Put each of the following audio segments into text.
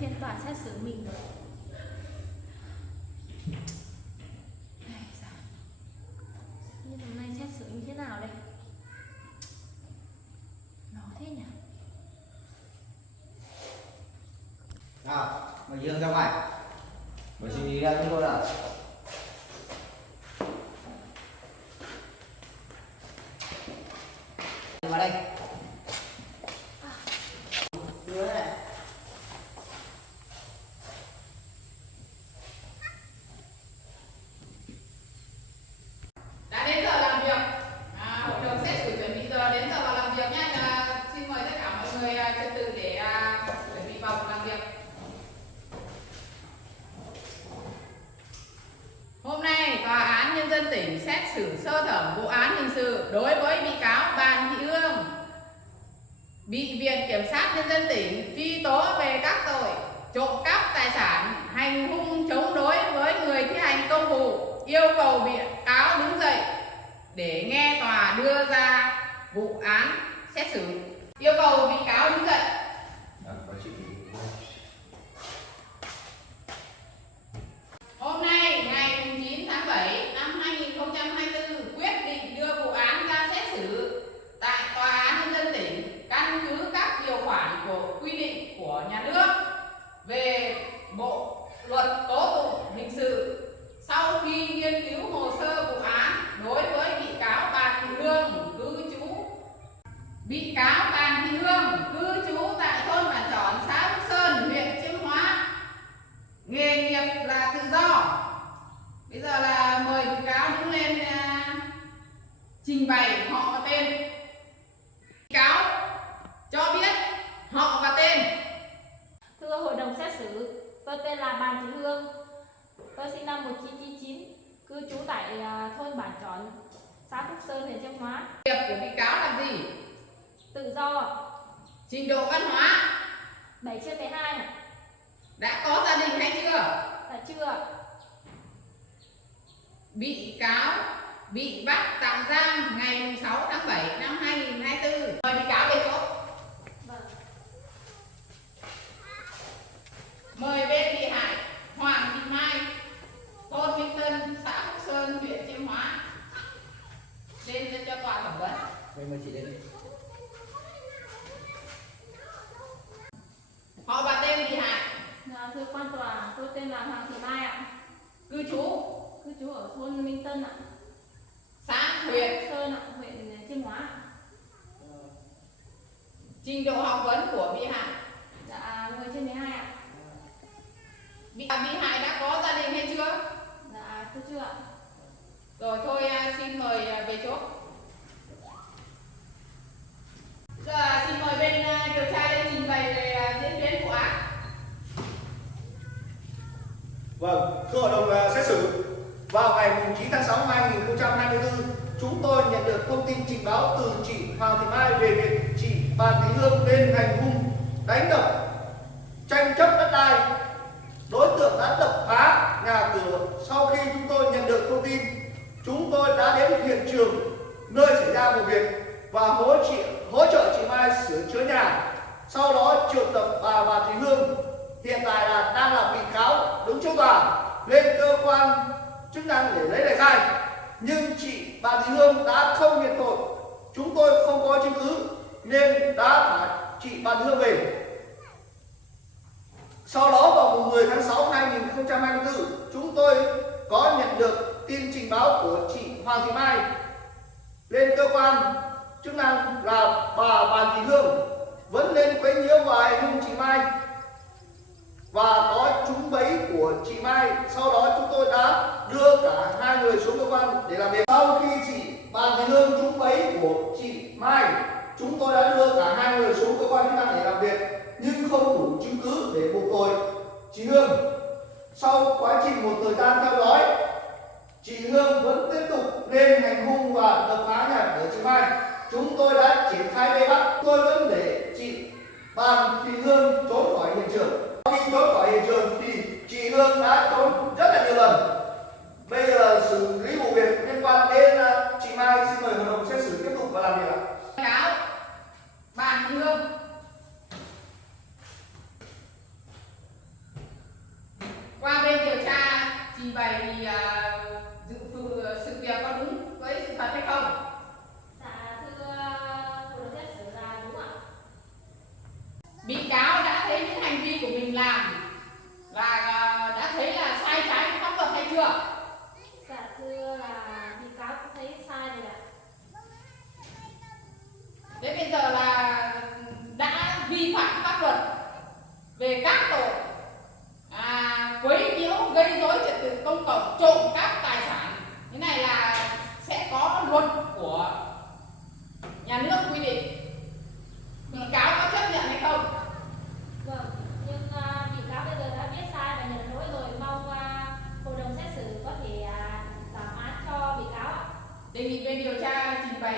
phiên tòa xét xử mình rồi. Nhưng hôm nay xét xử như thế nào đây? Nó thế nhỉ? Nào, mời Dương ra ngoài. Mời chị đi ra chúng tôi nào. Vào đây. Đưa này. Đã đến giờ làm việc. Hội đồng xét xử chuẩn bị giờ đến giờ vào làm việc nhé. Xin mời tất cả mọi người trật tự để chuẩn bị vào làm việc. Hôm nay Tòa án Nhân dân tỉnh xét xử sơ thẩm vụ án hình sự đối với bị cáo Bàn Thị Hương, bị Viện Kiểm sát Nhân dân tỉnh truy tố về các tội trộm cắp tài sản, hành hung chống đối với người thi hành công vụ, yêu cầu bị cáo đứng dậy để nghe tòa đưa ra vụ án xét xử. Yêu cầu bị cáo đứng dậy. Hôm nay ngày 9 tháng 7 năm 2024 quyết định đưa vụ án ra xét xử tại Tòa án Nhân dân tỉnh căn cứ các điều khoản của quy định của nhà nước về Bộ luật tố tụng hình sự. Sau khi nghiên cứu hồ sơ vụ án đối với bị cáo Bàn Thị Hương cư trú tại thôn Bản Tròn, xã Phúc Sơn, huyện Chiêm Hóa, nghề nghiệp là tự do. Bây giờ là mời bị cáo đứng lên trình bày họ và tên. Bị cáo cho biết họ và tên. Thưa hội đồng xét xử, tôi tên là Bàn Thị Hương. Tôi sinh năm 1999, cư trú tại thôn Bản Tròn, xã Phúc Sơn, huyện Chiêm Hóa. Nghiệp của bị cáo là gì? Tự do. Trình độ văn hóa 7/12 này. đã có gia đình hay chưa? Là chưa. Bị cáo bị bắt tạm giam ngày 6 tháng 7 năm 2024. Mời bị cáo về chỗ. Vâng. Mời bên bị hại Hoàng Thị Mai, thôn Minh Tân, xã Phúc Sơn, huyện Chiêm Hóa lên cho tòa thẩm vấn. Mời chị lên. Họ và tên bị hại. Thưa quan tòa, tôi tên là Hoàng Thị Mai ạ. Cư trú ở thôn Minh Tân ạ. xã huyện Sơn ạ, huyện Chiêm Hóa. Trình độ học vấn của bị hại. Dạ 10/12 ạ. Bị hại đã có gia đình hay chưa? Dạ tôi chưa ạ. Rồi thôi xin mời về chỗ. Giờ xin mời bên điều tra lên trình bày về diễn biến vụ án. Vâng, thưa hội đồng xét xử, vào ngày 9 tháng 6 năm 2024, chúng tôi nhận được thông tin trình báo từ chị Hoàng Thị Mai về việc chị Bàn Thị Hương lên hành hung, đánh đập, tranh chấp đất đai. Đối tượng đã đập phá nhà cửa. Sau khi chúng tôi nhận được thông tin, chúng tôi đã đến hiện trường nơi xảy ra vụ việc và hỗ trợ chị Mai sửa chữa nhà. Sau đó triệu tập bà Bàn Thị Hương, hiện tại là đang là bị cáo đứng trước tòa, lên cơ quan chức năng để lấy lời khai. Nhưng chị Bàn Thị Hương đã không nhận tội. Chúng tôi không có chứng cứ nên đã thả chị Bàn Thị Hương về. Sau đó vào mùng 10 tháng 6 năm 2024, chúng tôi có nhận được tin trình báo của chị Hoàng Thị Mai lên cơ quan chức năng là bà Bàn Thị Hương vẫn lên quấy nhiễu và hành hung chị Mai và có trúng bẫy của chị Mai. Sau đó chúng tôi đã đưa cả hai người xuống cơ quan để làm việc. Sau khi chị Bàn Thị Hương trúng bẫy của chị Mai, chúng tôi đã đưa cả hai người xuống cơ quan chức năng để làm việc nhưng không đủ chứng cứ để buộc tội chị Hương. Sau quá trình một thời gian theo dõi, chị Hương vẫn tiếp tục lên hành hung và đập phá nhà của chị Mai. Chúng tôi đã triển khai vây bắt. Tôi vẫn để chị Bàn Thị Hương trốn khỏi hiện trường. Khi trốn khỏi hiện trường thì chị Hương đã trốn rất là nhiều lần. Bây giờ xử lý vụ việc liên quan đến chị Mai, xin mời hội đồng xét xử tiếp tục và làm việc ạ. Cáo Bàn Thị Hương bày thì sự việc có đúng với sự thật hay không? Dạ thưa hội đồng xét xử là đúng ạ. Bị cáo đã thấy những hành vi của mình làm và đã thấy là sai trái với pháp luật hay chưa? Dạ thưa là bị cáo cũng thấy sai rồi ạ. Thế bây giờ là đã vi phạm pháp luật về các tội quấy nhiễu, gây rối trật tự công cộng, trộm cắp tài sản. Cái này là sẽ có luật của nhà nước quy định. Bị cáo có chấp nhận hay không? Vâng, nhưng bị cáo bây giờ đã biết sai và nhận lỗi rồi, mong hội đồng xét xử có thể giảm án cho bị cáo ạ. Đề nghị bên điều tra trình bày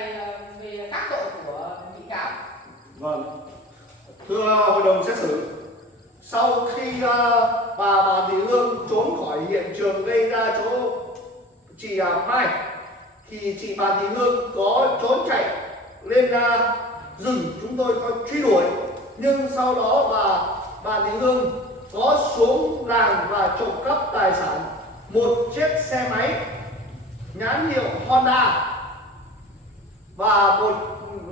về các tội của bị cáo. Vâng, thưa hội đồng xét xử, sau khi bà Đoàn Thị Hương trốn khỏi hiện trường gây ra chỗ chị Mai, thì chị Đoàn Thị Hương có trốn chạy lên rừng, chúng tôi có truy đuổi, nhưng sau đó bà Thị Hương có xuống làng và trộm cắp tài sản một chiếc xe máy nhãn hiệu Honda và một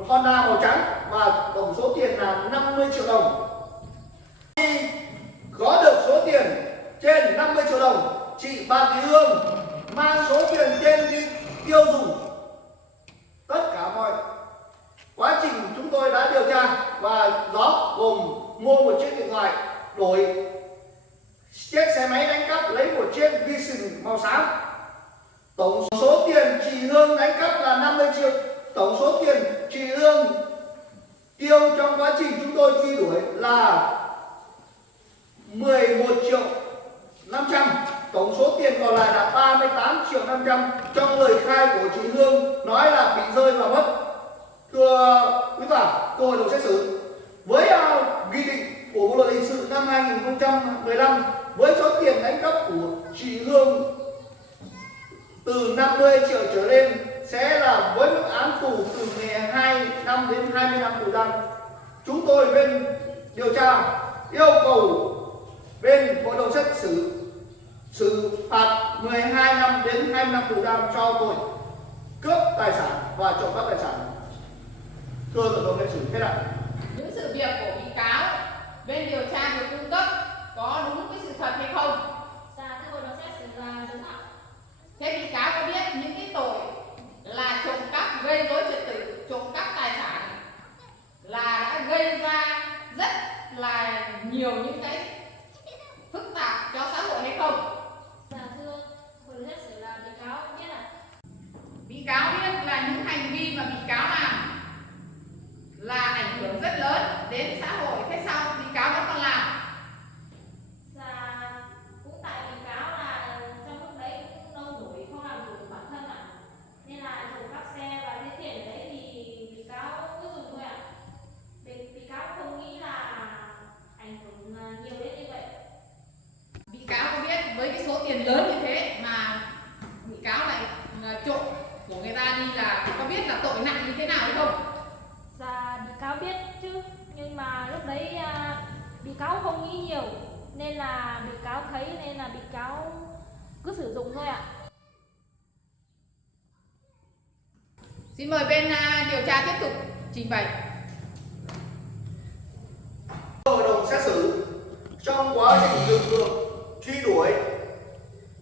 Honda màu trắng, và tổng số tiền là 50 triệu đồng. Khi có được số tiền trên 50 triệu đồng, chị Bà Thị Hương mang số tiền trên đi tiêu dùng. Tất cả mọi quá trình chúng tôi đã điều tra và rõ gồm mua một chiếc điện thoại, đổi chiếc xe máy đánh cắp lấy một chiếc Vision màu xám. Tổng số tiền chị Hương đánh cắp là 50 triệu. Tổng số tiền chị Hương tiêu trong quá trình chúng tôi truy đuổi là 11 triệu 500. Tổng số tiền còn lại là 38 triệu 500 trong lời khai của chị Hương nói là bị rơi và mất. Thưa quý tòa, thưa hội đồng xét xử, với nghị định của Bộ luật hình sự năm 2015 với số tiền đánh cắp của chị Hương từ 50 triệu trở lên sẽ là với mức án tù từ 12 năm đến 20 năm tù giam. Chúng tôi bên điều tra yêu cầu bên hội đồng xét xử xử phạt 12 năm đến 20 năm tù giam cho tội cướp tài sản và trộm cắp tài sản. Thưa hội đồng xét xử, hết ạ. Những sự việc của bị cáo bên điều tra vừa cung cấp có đúng với sự thật hay không? Dạ thưa hội đồng xét xử là đúng ạ. Thế bị cáo có biết những cái tội là trộm cắp, gây rối trật tự, trộm cắp tài sản là đã gây ra rất là nhiều những cái phức tạp cho xã hội hay không? Dạ thưa hội đồng xét xử là bị cáo biết ạ. Bị cáo biết là những hành vi mà bị cáo làm là ảnh hưởng rất lớn đến xã hội, thế sao bị cáo vẫn còn làm? Dạ cũng tại bị cáo là trong lúc đấy cũng nông nổi không làm chủ được bản thân ạ, nên là trộm cắp xe và cái tiền đấy thì bị cáo cứ dùng thôi ạ. Bị cáo không nghĩ là ảnh hưởng nhiều đến như vậy. Bị cáo có biết với cái số tiền lớn như thế mà bị cáo lại trộm của người ta đi là có biết là tội nặng như thế nào hay không? Dạ bị cáo biết chứ, nhưng mà lúc đấy bị cáo không nghĩ nhiều nên là bị cáo thấy nên là bị cáo cứ sử dụng thôi ạ. Xin mời bên điều tra tiếp tục trình bày. Hội đồng xét xử, trong quá trình lực lượng truy đuổi,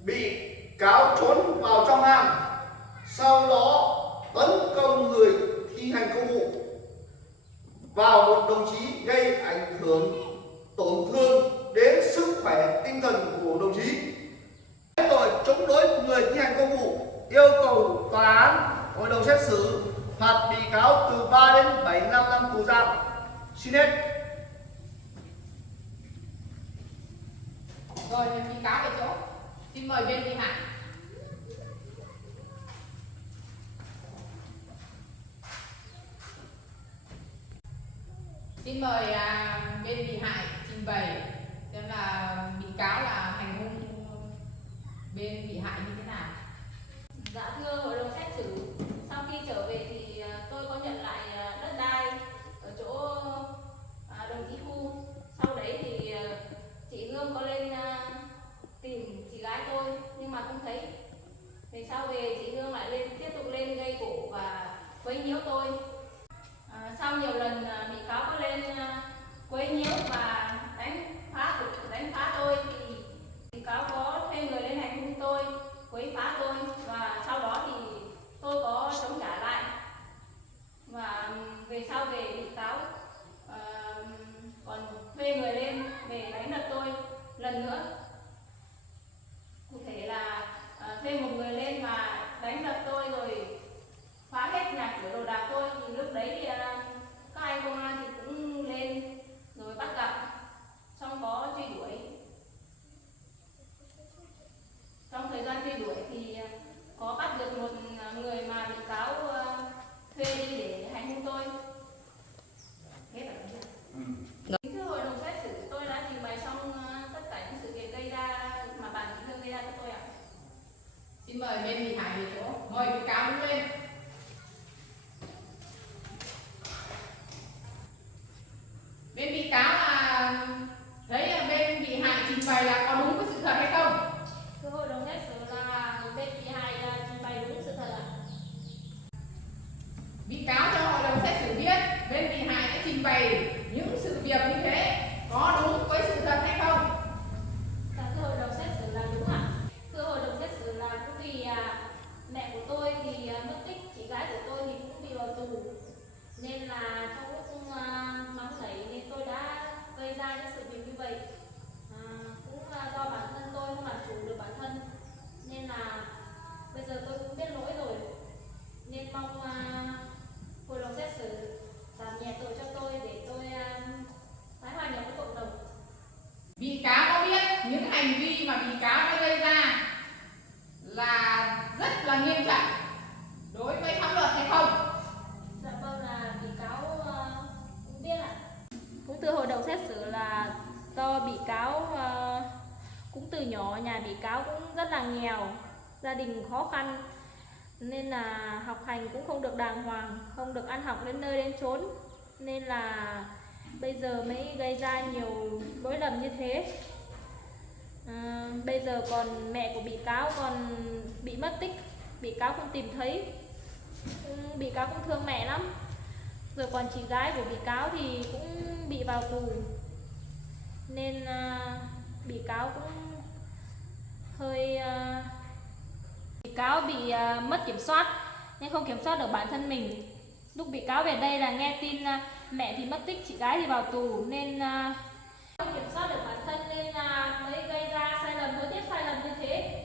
bị cáo trốn vào trong hang, sau đó tấn công người thi hành công vụ vào một đồng chí, gây ảnh hưởng tổn thương đến sức khỏe tinh thần của đồng chí. Tội chống đối người thi hành công vụ, yêu cầu tòa án hội đồng xét xử phạt bị cáo từ 3 đến 7 năm tù giam. Xin hết. Rồi bị cáo về chỗ. Xin mời bên bị hại. Xin mời bên bị hại trình bày xem là bị cáo là hành hung bên bị hại như thế nào. Dạ thưa hội đồng xét xử, sau khi trở về thì tôi có nhận lại đất đai ở chỗ đồng chí Thu. Sau đấy thì chị Hương có lên tìm chị gái tôi, nhưng mà quấy nhiễu tôi. Sau nhiều lần bị cáo có lên quấy nhiễu và đánh phá tôi thì bị cáo có thuê người lên hành hung tôi, quấy phá tôi, và sau đó thì tôi có chống trả lại, và về sau bị cáo còn thuê người lên về đánh đập tôi lần nữa. Cụ thể là thuê một người lên và đánh đập tôi rồi phá hết nhà cửa đồ đạc tôi. Thì lúc đấy thì các anh công an thì cũng lên rồi bắt gặp, xong có truy đuổi. Trong thời gian truy đuổi thì có bắt được một người mà bị cáo thuê đi để hành hung tôi. Hết rồi. Kính thưa hội đồng xét xử, tôi đã trình bày xong tất cả những sự việc gây ra mà bản thị Hương gây ra cho tôi ạ. Xin mời bên bị hại về chỗ. Mời bị cáo đứng lên. Bên bị cáo là thấy là bên bị hại trình bày là có đúng với sự thật hay không? Thưa hội đồng xét xử là bên bị hại trình bày đúng sự thật ạ. Bị cáo cho hội đồng xét xử biết bên bị hại đã trình bày những sự việc như thế có đúng với sự thật hay không? Dạ, thưa hội đồng xét xử là đúng ạ. Thưa hội đồng xét xử là cũng vì mẹ của tôi thì mất tích, chị gái của tôi thì cũng bị vào tù, nên là trong lúc nóng nảy nên tôi đã gây ra những sự việc như vậy. Cũng do bản thân tôi không làm chủ được bản thân, nên là bây giờ tôi cũng biết lỗi rồi, nên mong hội đồng xét xử giảm nhẹ tội cho tôi để tôi tái hòa nhập với cộng đồng. Bị cáo có biết những hành vi mà bị cáo đã gây ra là rất là nghiêm trọng đối với pháp luật hay không? Dạ vâng, là bị cáo cũng biết ạ. Cũng thưa hội đồng xét xử là do bị cáo cũng từ nhỏ nhà bị cáo cũng rất là nghèo, gia đình khó khăn, nên là học hành cũng không được đàng hoàng, không được ăn học đến nơi đến chốn, nên là bây giờ mới gây ra nhiều lỗi lầm như thế. Bây giờ còn mẹ của bị cáo còn bị mất tích, bị cáo không tìm thấy, bị cáo cũng thương mẹ lắm. Rồi còn chị gái của bị cáo thì cũng bị vào tù, nên bị cáo cũng hơi bị cáo bị mất kiểm soát nên không kiểm soát được bản thân mình. Lúc bị cáo về đây là nghe tin mẹ thì mất tích, chị gái thì vào tù, nên không kiểm soát được bản thân nên mới gây ra sai lầm, nối tiếp sai lầm như thế.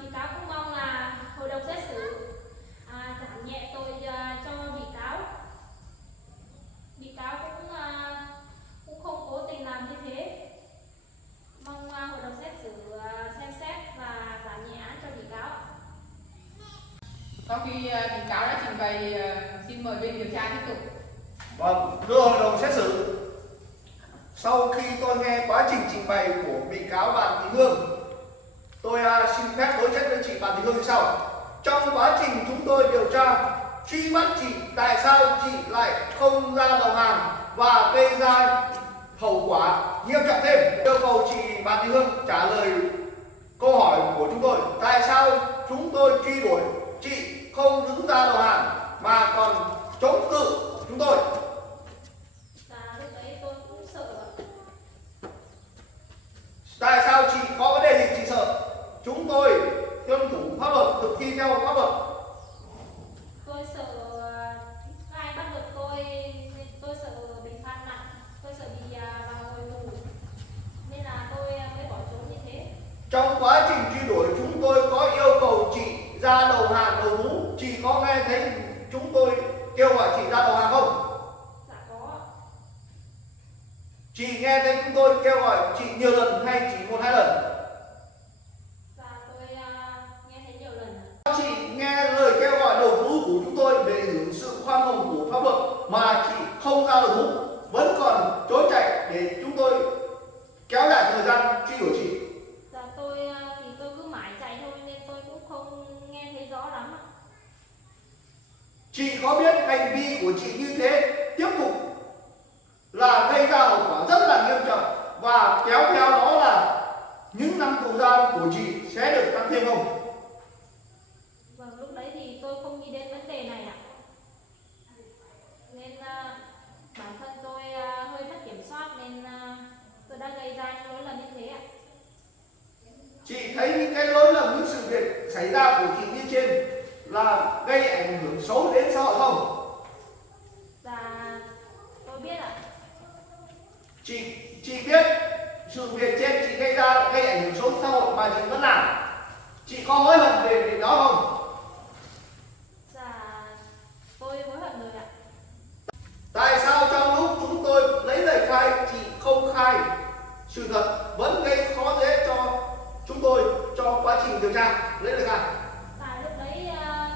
Bị cáo cũng mong là hội đồng xét xử giảm nhẹ tội cho bị cáo. Bị cáo cũng không cố tình làm như thế. Mong hội đồng xét xử xem xét và giảm nhẹ án cho bị cáo. Sau khi bị cáo đã trình bày, xin mời bên điều tra tiếp tục. Vâng, thưa hội đồng xét xử, sau khi tôi nghe quá trình trình bày của bị cáo Bàn Thị Hương, tôi xin phép đối chất với chị Bàn Thị Hương như sau. Trong quá trình chúng tôi điều tra truy bắt chị, tại sao chị lại không ra đầu hàng và gây ra hậu quả nghiêm trọng thêm? Yêu cầu chị Bàn Thị Hương trả lời câu hỏi của chúng tôi. Tại sao chúng tôi truy đuổi chị không đứng ra đầu hàng mà còn chống cự chúng tôi? Lúc đấy tôi cũng sợ. Tại sao chị có vấn đề gì chị sợ? Chúng tôi tuân thủ pháp luật, thực thi theo pháp luật. Tôi sợ các anh bắt được tôi sợ bị phạt nặng, tôi sợ bị vào ngồi tù, nên là tôi mới bỏ trốn như thế. Trong quá trình truy đuổi chúng tôi có yêu cầu chị ra đầu hàng đầu thú, chị có nghe thấy chúng tôi kêu gọi chị ra đầu hàng không? Dạ có. Chị nghe thấy chúng tôi kêu gọi chị nhiều lần hay chỉ một hai lần? Dạ tôi nghe thấy nhiều lần. Chị nghe lời kêu gọi đầu thú của chúng tôi để hưởng sự khoan hồng của pháp luật mà chị không ra đầu thú, vẫn còn trốn chạy để chúng tôi kéo dài thời gian truy đuổi chị. Dạ tôi cứ mãi chạy thôi nên tôi cũng không nghe thấy rõ lắm ạ. Chị có biết hành vi của chị như thế tiếp tục là gây ra hậu quả rất là nghiêm trọng và kéo theo đó là những năm tù giam của chị sẽ được tăng thêm không? Vâng, lúc đấy thì tôi không nghĩ đến vấn đề này ạ. ra những lỗi lầm như thế ạ? Chị thấy những cái lỗi lầm, những sự việc xảy ra của chị như trên là gây ảnh hưởng xấu đến xã hội không? Dạ tôi biết ạ. Chị biết sự việc trên chị gây ra gây ảnh hưởng xấu đến xã hội mà chị vẫn làm. Chị có hối hận về việc đó không? Dạ tôi hối hận rồi ạ. Tại sao trong lúc chúng tôi lấy lời khai chị không khai sự thật vẫn gây khó dễ cho chúng tôi cho quá trình điều tra lấy lời khai? Tại lúc đấy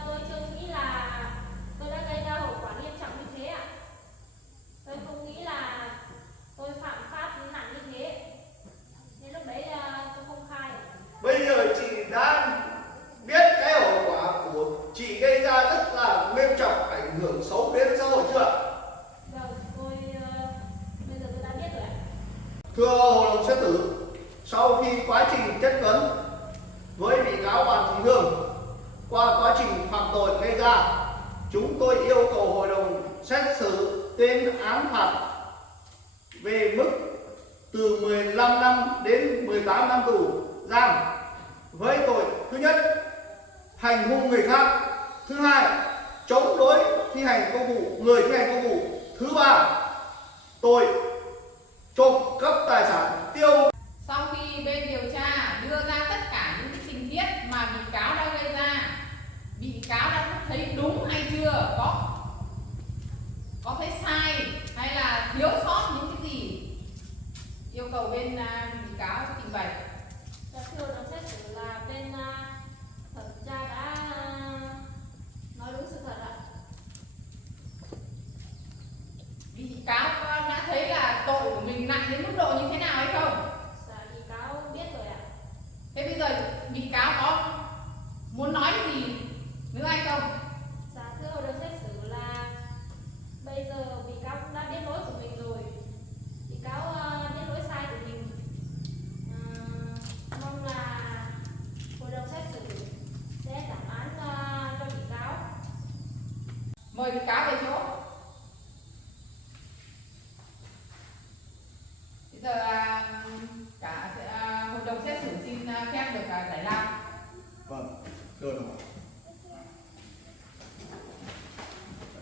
tôi chưa nghĩ là tôi đã gây ra hậu quả nghiêm trọng như thế ạ. Tôi không nghĩ là tôi phạm pháp nặng như thế. Nên lúc đấy tôi không khai. Bây giờ chị đã biết cái hậu quả của chị gây ra rất là nghiêm trọng, ảnh hưởng xấu đến xã hội chưa? Vâng, bây giờ tôi đã biết rồi ạ. Thưa hội đồng xét xử, sau khi quá trình chất vấn với bị cáo Đoàn Thị Hương qua quá trình phạm tội gây ra, chúng tôi yêu cầu hội đồng xét xử tuyên án phạt về mức từ 15 năm đến 18 năm tù giam với tội thứ nhất hành hung người khác, thứ hai chống đối thi hành công vụ, người thi hành công vụ, thứ ba tội trộm cắp tài sản tiêu. Sau khi bên điều tra đưa ra tất cả những cái tình tiết mà bị cáo đã gây ra, bị cáo đã thấy đúng hay chưa, có thấy sai hay là thiếu sót những cái gì, yêu cầu bên bị cáo trình bày. Dạ thưa hội đồng xét xử là bên thẩm tra đã nói đúng sự thật ạ. Bị cáo đã thấy là tội của mình nặng đến mức độ như thế nào hay không? Dạ bị cáo biết rồi ạ. Thế bây giờ bị cáo có muốn nói gì nữa hay không? Dạ thưa hội đồng xét xử là bây giờ bị cáo cũng đã biết lỗi của mình rồi. Bị cáo biết lỗi sai của mình. Mong là hội đồng xét xử sẽ giảm án cho bị cáo. Mời bị cáo về chỗ. Bây giờ hội đồng xét xử xin phép được giải lao. Vâng, được rồi.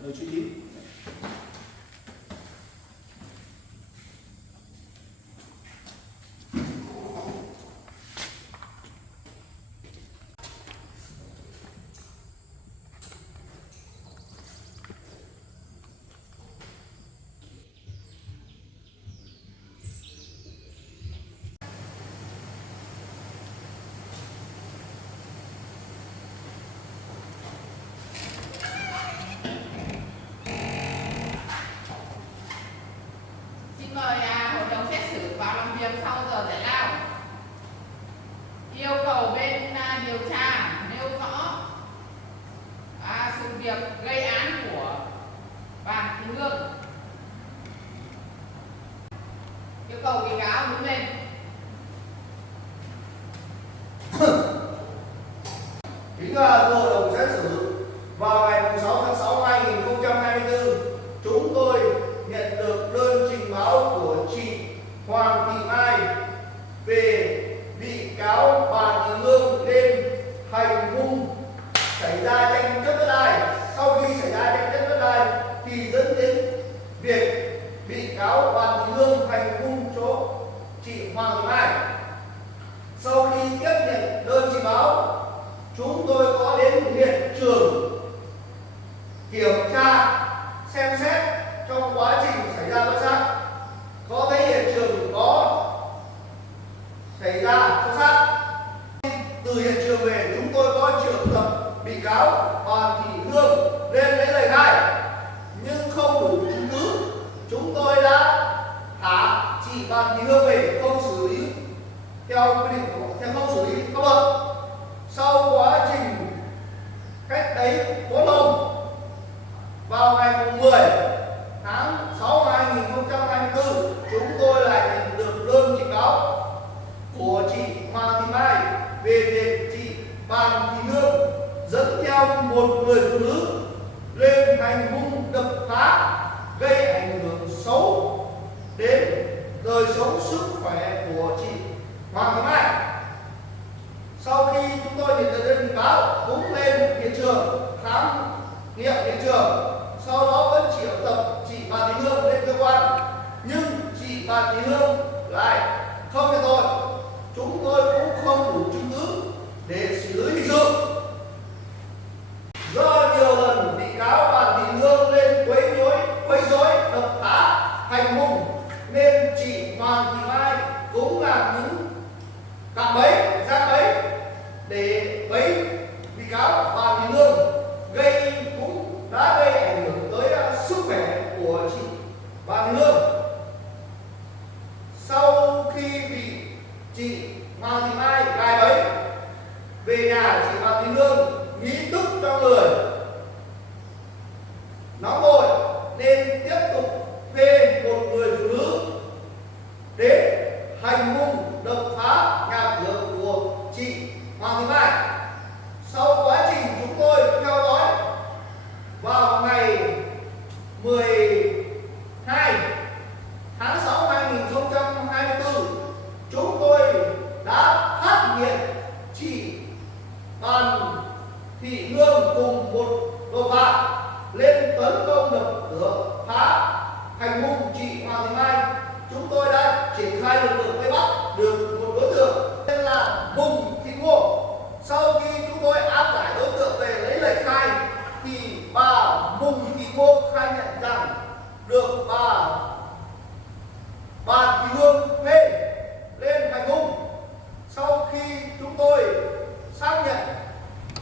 Lời truy ý. Xin mời hội đồng xét xử vào làm việc sau giờ giải lao. Yêu cầu bên điều tra nêu rõ sự việc gây án của Đoàn Thị Hương. Yêu cầu bị cáo đứng lên. Kính thưa hội đồng xét xử, vào ngày 6 tháng 6 năm 2024, chúng tôi nhận được đơn trình báo của chị Hoàng Thị Mai về bị cáo Đoàn Thị Hương lên hành hung xảy ra tranh chấp đất đai. Sau khi xảy ra tranh chấp đất đai thì dẫn đến việc bị cáo Đoàn Thị Hương hành hung chỗ chị Hoàng Thị Mai. Sau khi tiếp nhận đơn trình báo, chúng tôi có đến hiện trường kiểm tra xem xét. Trong quá trình xảy ra xô xát, có thấy hiện trường có xảy ra xô xát. Từ hiện trường về, chúng tôi có triệu tập bị cáo Đoàn Thị Hương lên lấy lời khai, nhưng không đủ chứng cứ. Chúng tôi đã thả chị Đoàn Thị Hương về, không xử lý theo quy định của không xử lý pháp luật. Sau quá trình cách đấy 4 hôm, vào ngày 10 tháng 6 năm 2024, chúng tôi lại nhận được đơn trình báo của chị Hoàng Thị Mai về việc chị Đoàn Thị Hương dẫn theo một người phụ nữ lên hành hung đập phá gây ảnh hưởng xấu đến đời đời sống sức khỏe của chị Hoàng Thị Mai. Sau khi chúng tôi nhận được đơn trình báo cũng lên hiện trường khám nghiệm hiện trường, sau đó vẫn triệu tập chị Bàn Thị Hương lên cơ quan, nhưng chị Bàn Thị Hương lại không nhận tội. Chúng tôi cũng không đủ chứng cứ để xử lý hình sự. Do nhiều lần bị cáo Bàn Thị Hương lên quấy rối, đập phá, hành hung, nên chị Hoàng Thị Mai cũng làm những cạm bẫy, răng bẫy để bẫy bị cáo Bàn Thị Hương, cũng đã gây ảnh hưởng tới sức khỏe của chị Bàn Thị Hương. Sau khi bị chị Hoàng Thị Mai gài bẫy, về nhà chị Bàn Thị Hương nghĩ tức trong người, nóng vội nên tiếp tục thuê một người phụ nữ đến hành hung, đập phá nhà cửa của chị Hoàng Thị Mai. Sau quá trình chúng tôi theo dõi, vào ngày 12 tháng 6 2024, chúng tôi đã phát hiện chị Bàn Thị Hương cùng một đồng phạm lên tấn công, đập cửa, phá, hành hung chị Hoàng Thị Mai. Chúng tôi đã triển khai lực lượng vây bắt được một đối tượng tên là Bùi Thị Ngô. Sau khi chúng tôi áp giải đối tượng về lấy lời khai, thì bà Bùi Thị Ngô khai nhận rằng được bà Bàn Thị Hương thuê lên hành hung. Sau khi chúng tôi xác nhận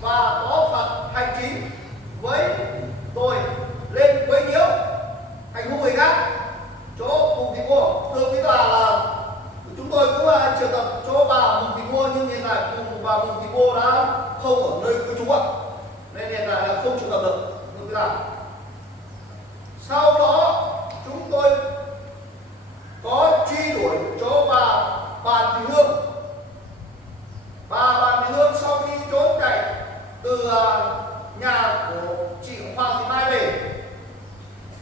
và có phạt hành chính với tội lên quấy nhiễu, hành hung người khác chỗ Bùi Thị Ngô, thưa quý tòa là chúng tôi cũng triệu tập chỗ bà Bùi Thị Ngô, nhưng hiện tại bà Bùi Thị Ngô đã không ở nơi cư trú, nên hiện tại là không triệu tập được, thưa quý tòa. Sau đó chúng tôi có truy đuổi chỗ bà Bàn Thị Hương. Bà Bàn Thị Hương sau khi trốn chạy từ nhà của chị Hoàng Thị Mai về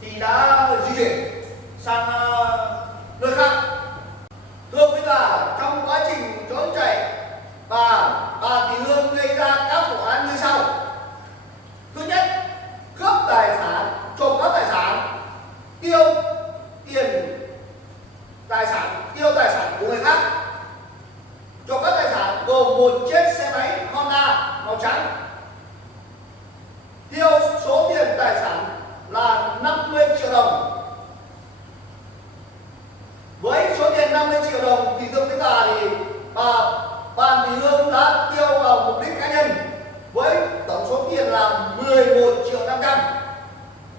thì đã di chuyển sang nơi khác. Thưa quý tòa, trong quá trình trốn chạy, bà Bàn Thị Hương gây ra các vụ án như sau. Thứ nhất, cướp tài sản, trộm cắp tài sản, tiêu tài sản của người khác. Trộm cắp tài sản gồm một chiếc xe máy Honda màu trắng, tiêu số tiền tài sản là 50 triệu đồng. Với số tiền 50 triệu đồng thì thưa quý tòa, thì bà Bàn Thị Hương đã tiêu vào mục đích cá nhân với tổng số tiền là 11 triệu 500.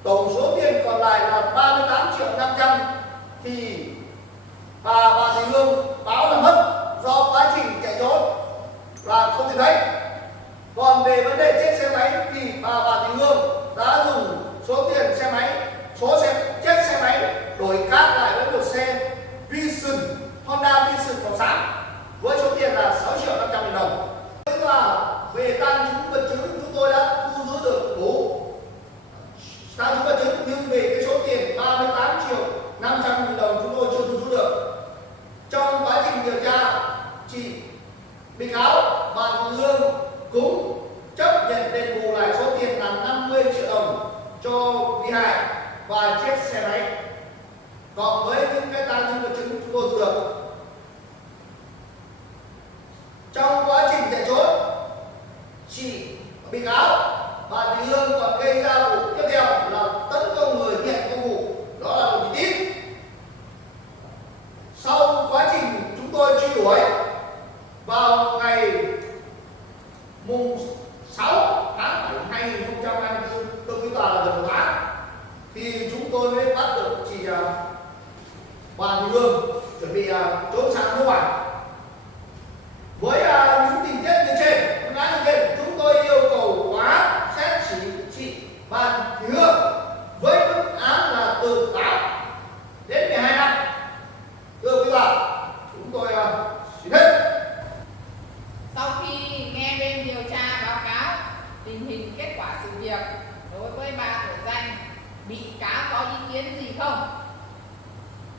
Tổng số tiền còn lại là 38 triệu 500 thì bà Bàn Thị Hương báo là mất do quá trình chạy trốn là không tìm thấy. Còn về vấn đề chiếc xe máy thì bà Bàn Thị Hương đã dùng số tiền xe máy, chiếc xe máy đổi cát lại với một xe Honda Vision màu xám với số tiền là 6 triệu 500 nghìn đồng. Tức là về tàng trữ vật chứng chúng tôi đã thu giữ được đủ tàng trữ vật chứng, nhưng về cái số tiền 38 triệu 500 nghìn đồng chúng tôi chưa thu giữ được. Trong quá trình điều tra, chị bị cáo Bàn Thị Hương cũng chấp nhận đền bù lại số tiền là 50 triệu đồng cho bị hại và chiếc xe máy, cộng với những cái tàng trữ vật chứng chúng tôi thu được. Trong quá trình chạy trốn, chị bị cáo Bàn Thị Hương còn gây ra vụ tiếp theo là tấn công người thi hành công vụ, đó là Bùi Thị Tín. Sau quá trình chúng tôi truy đuổi, vào ngày mùng 6 tháng 7 2024, tôi nghĩ là gần một tháng, thì chúng tôi mới bắt được chị Bàn Thị Hương chuẩn bị trốn sang nước ngoài. Với những tình tiết như trên, chúng tôi yêu cầu tòa án xét xử chị Bàn Thị Hương với mức án là từ 8 đến 12 năm. Thưa quý bà, chúng tôi xin hết. Sau khi nghe bên điều tra báo cáo tình hình kết quả sự việc đối với ba tội danh, bị cáo có ý kiến gì không?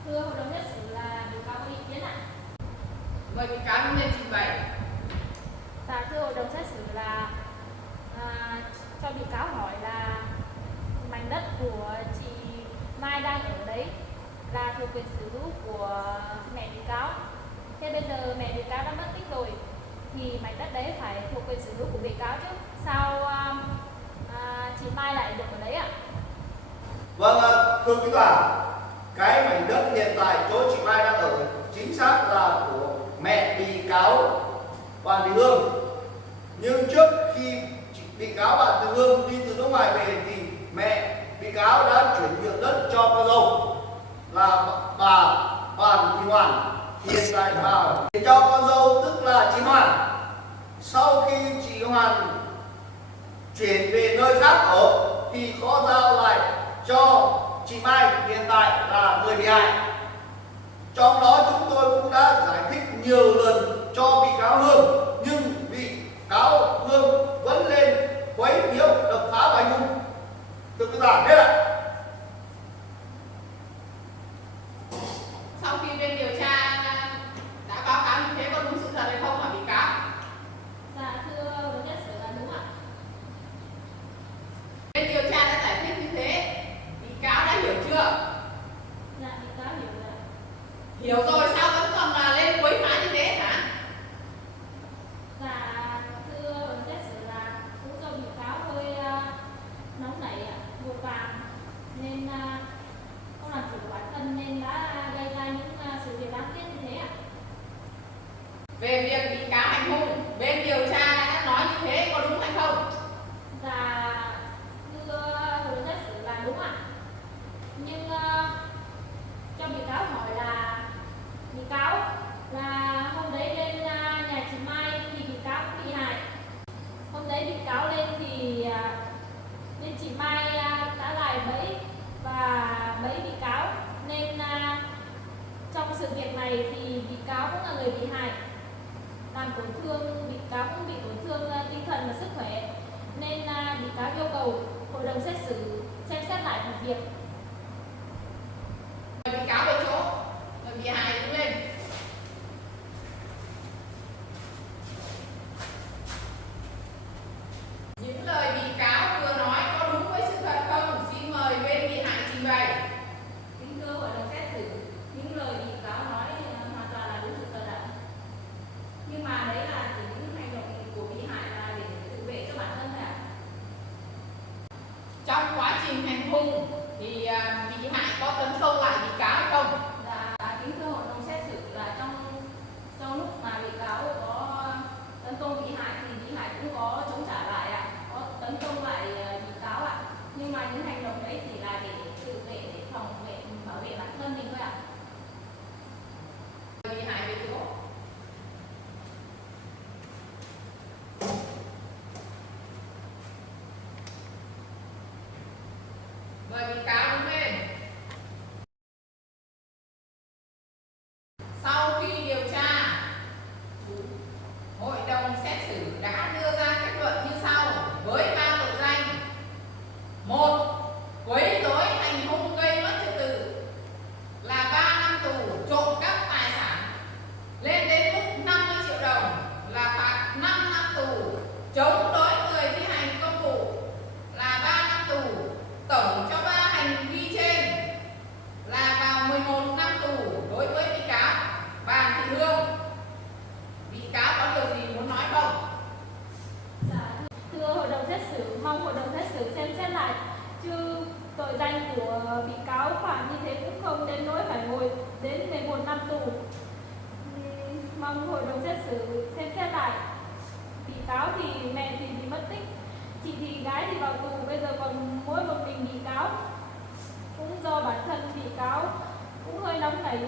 Thưa hội đồng xét xử là bị cáo Mời bị cáo đứng lên trình bày. Dạ thưa hội đồng xét xử là cho bị cáo hỏi là mảnh đất của chị Mai đang ở đấy là thuộc quyền sở hữu của mẹ bị cáo. Thế bây giờ mẹ bị cáo đã mất tích rồi thì mảnh đất đấy phải thuộc quyền sở hữu của bị cáo chứ. Sao chị Mai lại được ở đấy ạ? Vâng, thưa quý tòa, cái mảnh đất hiện tại chỗ chị Mai đang ở chính xác là của mẹ bị cáo Đoàn Thị Hương. Nhưng trước khi bị cáo Đoàn Thị Hương đi từ nước ngoài về thì mẹ bị cáo đã chuyển nhượng đất cho con dâu là bà Đoàn Thị Hoàn. Hiện tại bà cho con dâu tức là chị Hoàn. Sau khi chị Hoàn chuyển về nơi khác ở thì có giao lại cho chị Mai, hiện tại là người bị hại. Trong đó chúng tôi cũng đã giải thích nhiều lần cho bị cáo Hương, nhưng bị cáo Hương vẫn lên quấy nhiễu, đập phá và hành hung. Thưa quý tòa, hết ạ. Sau khi bên điều tra đã báo cáo như thế có đúng sự thật hay không hả bị cáo? Dạ thưa hội đồng xét xử là đúng ạ. Bên điều tra đã giải thích như thế, bị cáo đã hiểu chưa? Dạ bị cáo hiểu rồi ạ. Hiểu rồi sao vẫn còn là lên quấy phá như thế hả? Dạ thưa hội đồng xét xử là cũng do bị cáo hơi nóng nảy ạ, vội vàng nên không làm chủ bản thân nên đã gây ra những sự việc đáng tiếc như thế ạ. Về việc bị cáo hành hung, bên điều tra đã nói như thế có đúng hay không? Dạ thưa hội đồng xét xử là đúng ạ. Nhưng cho bị cáo hỏi là bị cáo là hôm đấy lên nhà chị Mai thì bị cáo cũng bị hại. Hôm đấy bị cáo lên thì nên chị Mai đã lại bẫy và bẫy bị cáo nên trong sự việc này thì bị cáo cũng là người bị hại, làm tổn thương, bị cáo cũng bị tổn thương tinh thần và sức khỏe nên bị cáo yêu cầu hội đồng xét xử xem xét lại vụ việc. Mời bị cáo về chỗ, người bị hại đứng lên. Những lời bị cáo vừa nói có đúng với sự thật không? Xin mời bên bị hại trình bày. Kính thưa hội đồng xét xử, những lời bị cáo nói hoàn toàn là đúng sự thật ạ. Nhưng mà đấy là chỉ những hành động của bị hại là để tự vệ cho bản thân thôi ạ. Trong quá trình hành hung thì bị hại có tấn công lại bị cáo hay không? Dạ kính thưa hội đồng xét xử là trong lúc mà bị cáo có tấn công bị hại thì bị hại cũng có chống trả lại ạ, có tấn công lại bị cáo ạ. Nhưng mà những hành động đấy chỉ là để tự vệ, để phòng vệ, bảo vệ bản thân mình thôi ạ. Bị hại về chỗ. Mời bị cáo đứng lên. Sau khi điều tra, hội đồng xét xử đã đưa ra kết luận như sau với ba tội danh: 1. Quấy rối hành hung gây mất trật tự là 3 năm tù, trộm cắp tài sản lên đến mức 50 triệu đồng là phạt 5 năm tù, chống đối người thi hành công vụ là 3 năm tù. Tổng cho 3 hành vi trên là vào 11 năm tù đối với bị cáo Bàn Thị Hương. Bị cáo có điều gì muốn nói không? Dạ, thưa hội đồng xét xử, mong hội đồng xét xử xem xét lại, chứ tội danh của bị cáo phạm như thế cũng không đến nỗi phải ngồi đến 11 năm tù. Mong hội đồng xét xử xem xét lại. Bị cáo thì mẹ thì bị mất tích, chị thì gái thì vào tù, bây giờ còn mỗi một mình bị cáo. Cũng do bản thân bị cáo cũng hơi nóng nảy,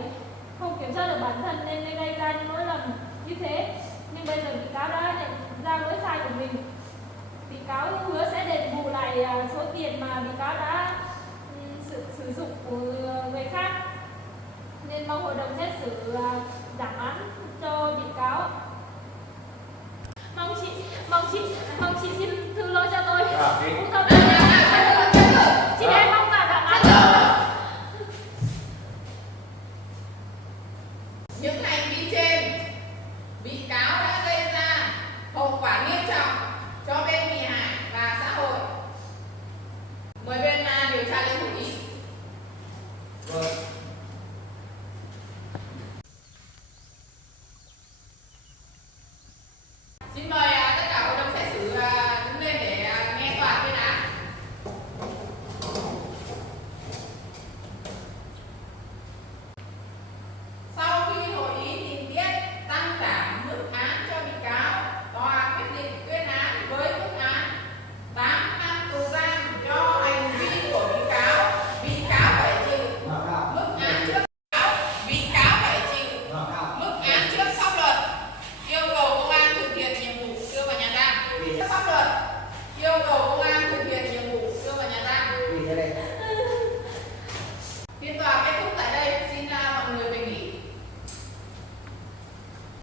không kiểm soát được bản thân nên mới gây ra những lỗi lầm như thế. Nhưng bây giờ bị cáo đã nhận ra lỗi sai của mình. Bị cáo hứa sẽ đền bù lại số tiền mà bị cáo đã sử dụng của người khác. Nên mong hội đồng xét xử giảm án cho bị cáo. Mong chị xin thứ lỗi cho tôi. Cũng cho